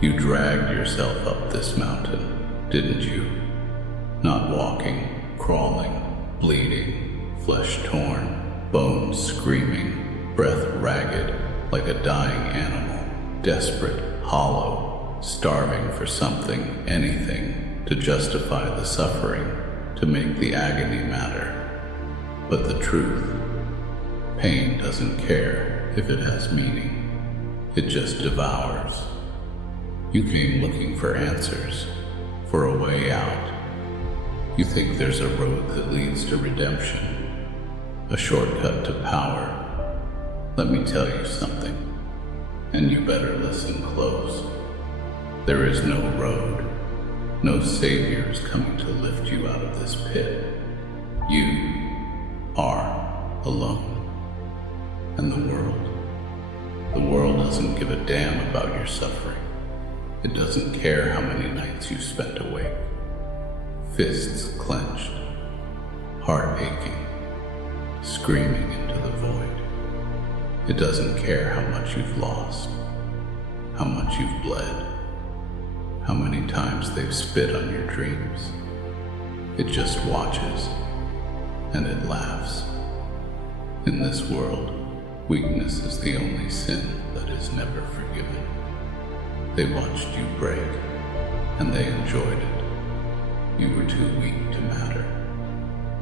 You dragged yourself up this mountain, didn't you? Not walking, crawling, bleeding, flesh torn, bones screaming, breath ragged like a dying animal, desperate, hollow, starving for something, anything, to justify the suffering, to make the agony matter. But the truth, pain doesn't care if it has meaning. It just devours. You came looking for answers, for a way out. You think there's a road that leads to redemption, a shortcut to power. Let me tell you something, and you better listen close. There is no road, no saviors coming to lift you out of this pit. You are alone. And the world doesn't give a damn about your suffering. It doesn't care how many nights you spent awake, fists clenched, heart aching, screaming into the void. It doesn't care how much you've lost, how much you've bled, how many times they've spit on your dreams. It just watches, and it laughs. In this world, weakness is the only sin that is never forgiven. They watched you break, and they enjoyed it. You were too weak to matter.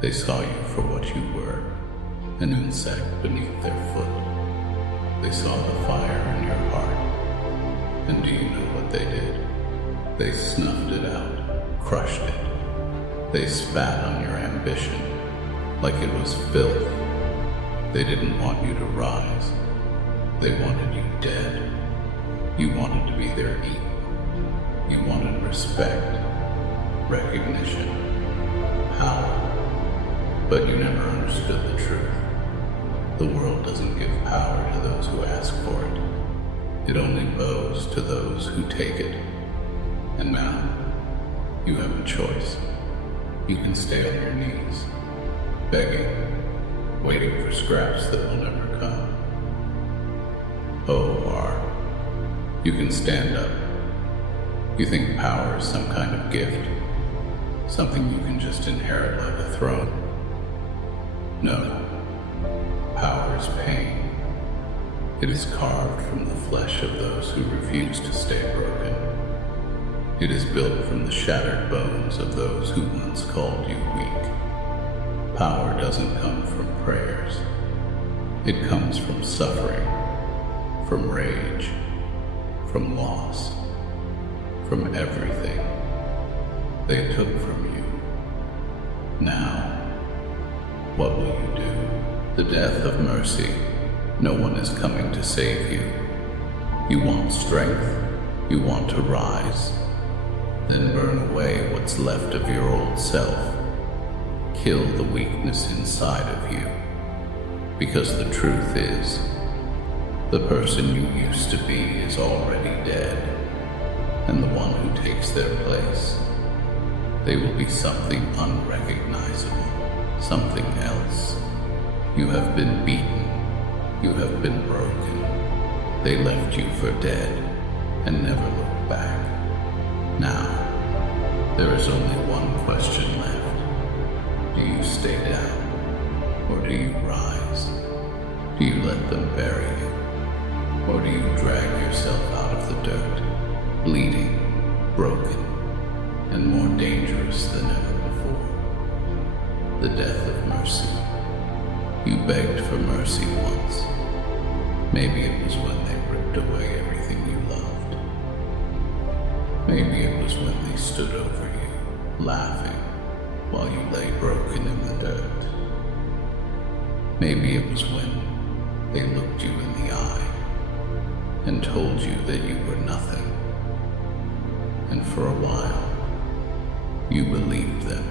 They saw you for what you were, an insect beneath their foot. They saw the fire in your heart, and do you know what they did? They snuffed it out, crushed it. They spat on your ambition like it was filth. They didn't want you to rise. They wanted you dead. You wanted to be their equal. You wanted respect, recognition, power. But you never understood the truth. The world doesn't give power to those who ask for it. It only bows to those who take it. And now, you have a choice. You can stay on your knees, begging, waiting for scraps that will never come. Or you can stand up. You think power is some kind of gift, something you can just inherit like a throne. No, power is pain. It is carved from the flesh of those who refuse to stay broken. It is built from the shattered bones of those who once called you weak. Power doesn't come from prayers. It comes from suffering, from rage, from loss, from everything they took from you. Now, what will you do? The death of mercy. No one is coming to save you. You want strength. You want to rise. Then burn away what's left of your old self. Kill the weakness inside of you. Because the truth is, the person you used to be is already dead, and the one who takes their place, they will be something unrecognizable, something else. You have been beaten, you have been broken. They left you for dead and never looked back. Now, there is only one question left. Do you stay down, or do you rise? Do you let them bury you, or do you drag yourself out of the dirt, bleeding, broken, and more dangerous than ever before? The death of mercy. You begged for mercy once. Maybe it was when they ripped away everything you loved. Maybe it was when they stood over you, laughing, while you lay broken in the dirt. Maybe it was when they looked you in the eye and told you that you were nothing. And for a while, you believed them.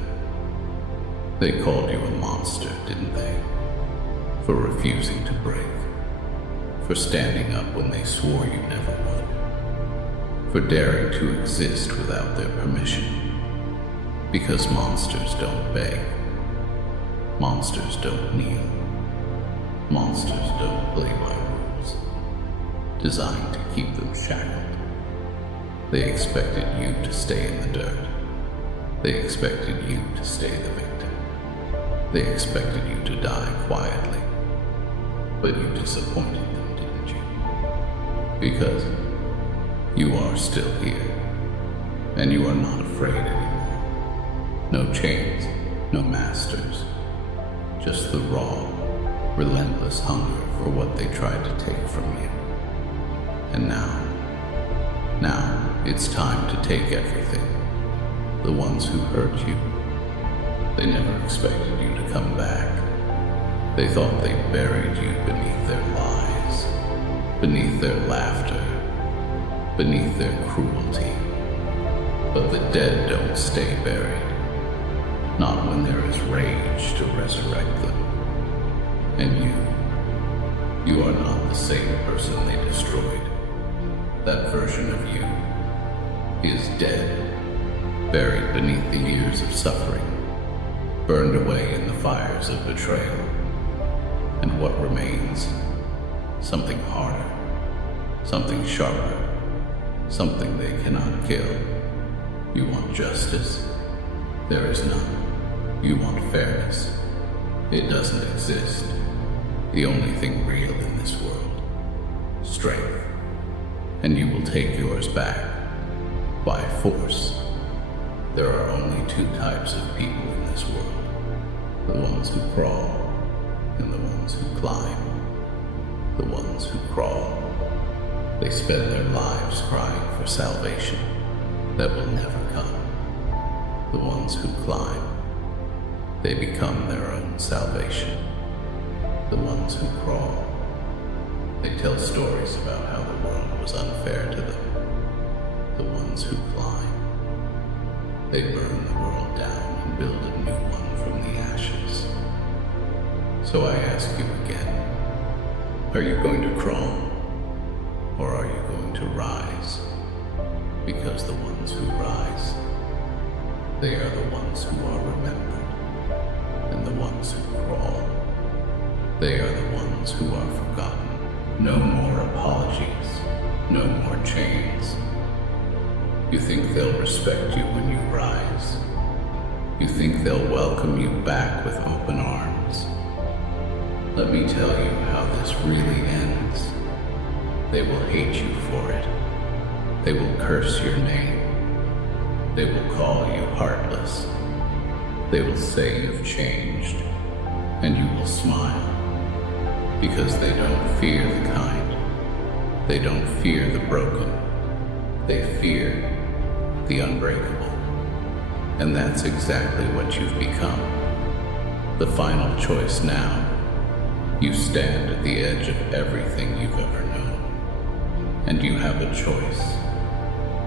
They called you a monster, didn't they? For refusing to break. For standing up when they swore you never would. For daring to exist without their permission. Because monsters don't beg. Monsters don't kneel. Monsters don't play by rules designed to keep them shackled. They expected you to stay in the dirt. They expected you to stay the victim. They expected you to die quietly. But you disappointed them, didn't you? Because you are still here, and you are not afraid anymore. No chains, no masters, just the raw, relentless hunger for what they tried to take from you. And now it's time to take everything. The ones who hurt you, they never expected you to come back. They thought they buried you beneath their lies, beneath their laughter, beneath their cruelty. But the dead don't stay buried, not when there is rage to resurrect them. And you are not the same person they destroyed. That version of you is dead, buried beneath the years of suffering, burned away in the fires of betrayal. And what remains? Something harder, something sharper, something they cannot kill. You want justice? There is none. You want fairness? It doesn't exist. The only thing real in this world, strength. And you will take yours back, by force. There are only two types of people in this world, the ones who crawl and the ones who climb. The ones who crawl, they spend their lives crying for salvation that will never come. The ones who climb, they become their own salvation. The ones who crawl, they tell stories about how the world was unfair to them. The ones who climb, they burn the world down and build a new one from the ashes. So I ask you again, are you going to crawl, or are you going to rise? Because the ones who rise, they are the ones who are remembered, and the ones who crawl, they are the ones who are forgotten. No more apologies, no more chains. You think they'll respect you when you rise? You think they'll welcome you back with open arms? Let me tell you how this really ends. They will hate you for it. They will curse your name. They will call you heartless. They will say you've changed, and you will smile, because they don't fear the kind. They don't fear the broken. They fear the unbreakable. And that's exactly what you've become. The final choice now. You stand at the edge of everything you've ever known. And you have a choice.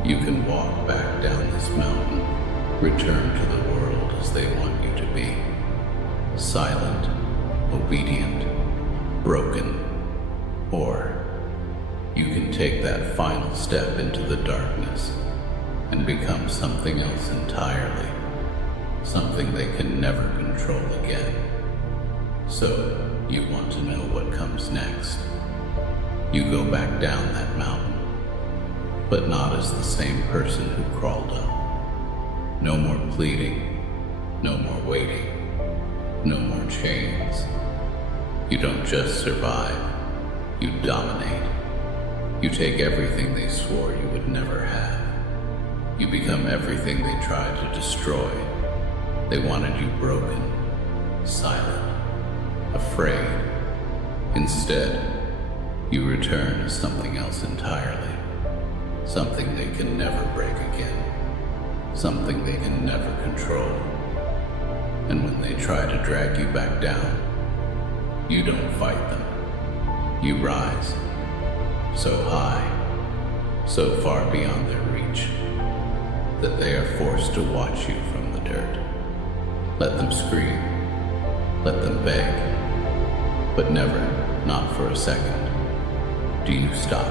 You can walk back down this mountain, return to the world as they want you to be. Silent, obedient, broken. Or you can take that final step into the darkness and become something else entirely, something they can never control again. So, you want to know what comes next. You go back down that mountain, but not as the same person who crawled up. No more pleading, no more waiting, no more chains. You don't just survive, you dominate. You take everything they swore you would never have. You become everything they tried to destroy. They wanted you broken, silent, afraid. Instead, you return as something else entirely. Something they can never break again. Something they can never control. And when they try to drag you back down, you don't fight them. You rise. So high, so far beyond their reach, that they are forced to watch you from the dirt. Let them scream, let them beg, but never, not for a second, do you stop.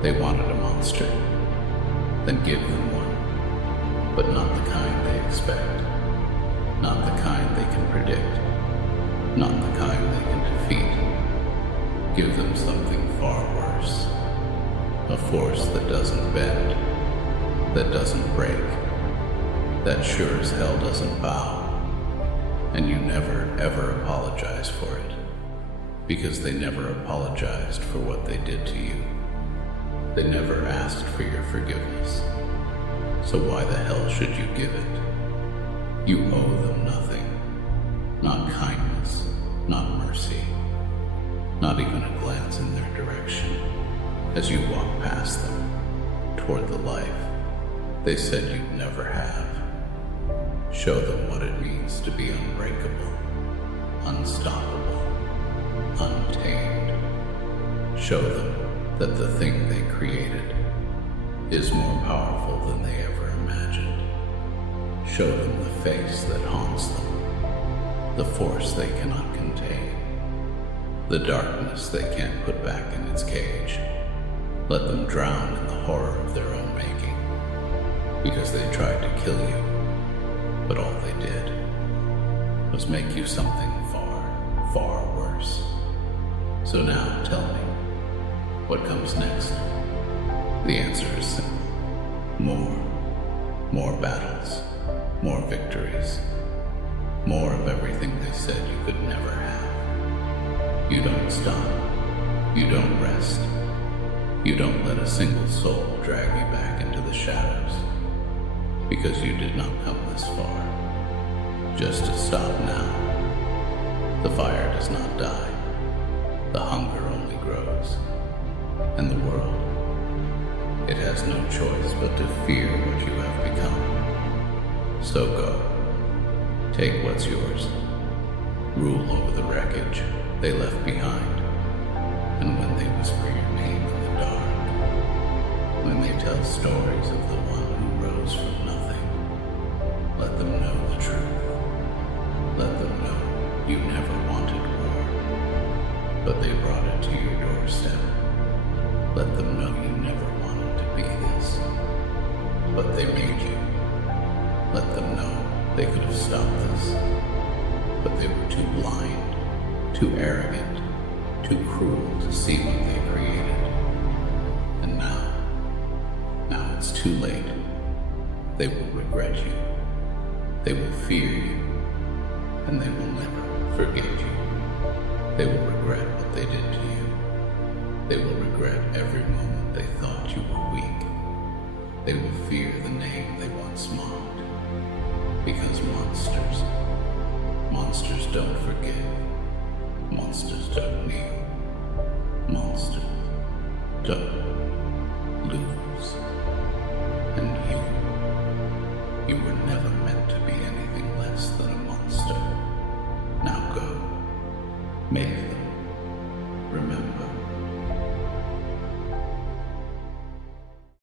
They wanted a monster, then give them one, but not the kind they expect, not the kind they can predict, not the kind they can defeat. Give them something far worse. A force that doesn't bend, that doesn't break, that sure as hell doesn't bow. And you never ever apologize for it, because they never apologized for what they did to you. They never asked for your forgiveness, so why the hell should you give it? You owe them nothing, not kindness, not mercy, not even a glance in their direction as you walk past them toward the life they said you'd never have. Show them what it means to be unbreakable, unstoppable, untamed. Show them that the thing they created is more powerful than they ever imagined. Show them the face that haunts them, the force they cannot contain, the darkness they can't put back in its cage. Let them drown in the horror of their own making, because they tried to kill you, but all they did was make you something far, far worse. So now tell me, what comes next? The answer is simple. More battles, more victories, more of everything they said you could never have. You don't stop, you don't rest, you don't let a single soul drag you back into the shadows, because you did not come this far just to stop now. The fire does not die, the hunger only grows, and the world, it has no choice but to fear what you have become. So go, take what's yours, rule over the wreckage they left behind, and when they whisper your name in the dark, when they tell stories of the one who rose from nothing, let them know the truth. Let them know you never wanted war, but they brought it to your doorstep. Let them know you never wanted to be this, but they made you. Let them know they could have stopped this, but they were too blind, too arrogant, too cruel to see what they created. And now it's too late. They will regret you. They will fear you, and they will never forgive you. They will regret what they did to you. They will regret every moment they thought you were weak. They will fear the name they once mocked, because monsters don't forgive. Monsters don't kneel. Monsters don't lose. And you were never meant to be anything less than a monster. Now go, make